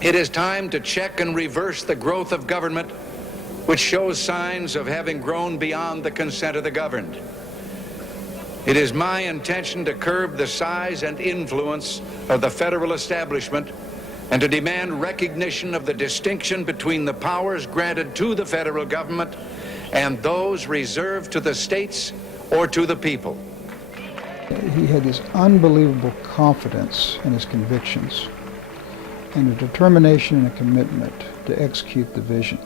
It is time to check and reverse the growth of government, which shows signs of having grown beyond the consent of the governed. It is my intention to curb the size and influence of the federal establishment and to demand recognition of the distinction between the powers granted to the federal government and those reserved to the states or to the people. He had this unbelievable confidence in his convictions and a determination and a commitment to execute the vision.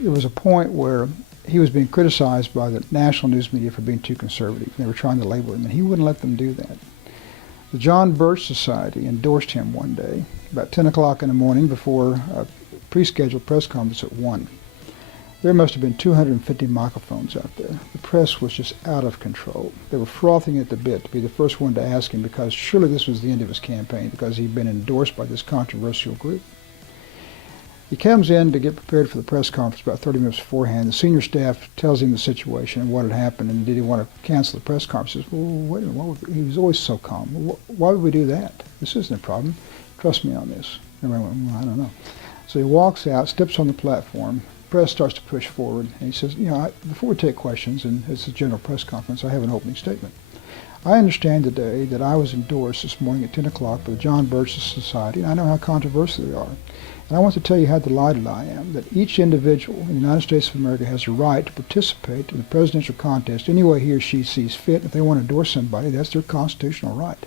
There was a point where he was being criticized by the national news media for being too conservative. They were trying to label him, and he wouldn't let them do that. The John Birch Society endorsed him one day, about 10 o'clock in the morning before a pre-scheduled press conference at 1. There must have been 250 microphones out there. The press was just out of control. They were frothing at the bit to be the first one to ask him, because surely this was the end of his campaign, because he'd been endorsed by this controversial group. He comes in to get prepared for the press conference about 30 minutes beforehand. The senior staff tells him the situation and what had happened, and did he want to cancel the press conference. He says, well, wait a minute, he was always so calm. Why would we do that? This isn't a problem. Trust me on this. Everybody went, well, I don't know. So he walks out, steps on the platform. The press starts to push forward, and he says, before we take questions, and it's a general press conference, I have an opening statement. I understand today that I was endorsed this morning at 10 o'clock by the John Birch Society, and I know how controversial they are. And I want to tell you how delighted I am that each individual in the United States of America has a right to participate in the presidential contest any way he or she sees fit. If they want to endorse somebody, that's their constitutional right.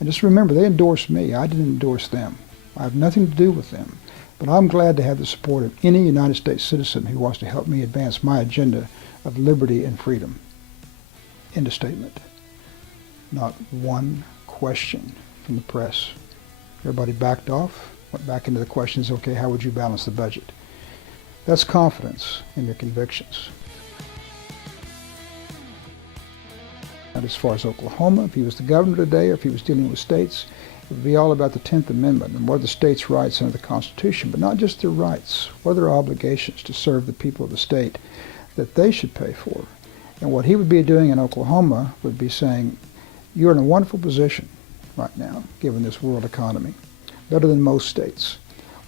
And just remember, they endorsed me. I didn't endorse them. I have nothing to do with them. But I'm glad to have the support of any United States citizen who wants to help me advance my agenda of liberty and freedom. End of statement. Not one question from the press. Everybody backed off. Went back into the questions, okay, how would you balance the budget? That's confidence in your convictions. And as far as Oklahoma, if he was the governor today, or if he was dealing with states, it would be all about the 10th Amendment and what are the states' rights under the Constitution, but not just their rights, what are their obligations to serve the people of the state that they should pay for. And what he would be doing in Oklahoma would be saying, you're in a wonderful position right now, given this world economy, better than most states.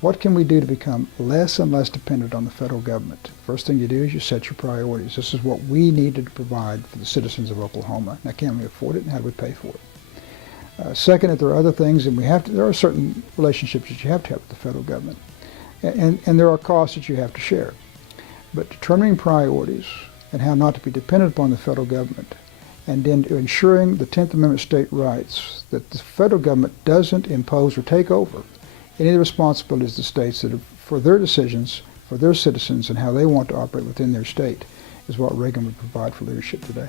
What can we do to become less and less dependent on the federal government? First thing you do is you set your priorities. This is what we needed to provide for the citizens of Oklahoma. Now, can we afford it, and how do we pay for it? Second, if there are other things, and there are certain relationships that you have to have with the federal government, and there are costs that you have to share. But determining priorities and how not to be dependent upon the federal government, and then ensuring the 10th Amendment state rights, that the federal government doesn't impose or take over any of the responsibilities of the states that are for their decisions, for their citizens, and how they want to operate within their state, is what Reagan would provide for leadership today.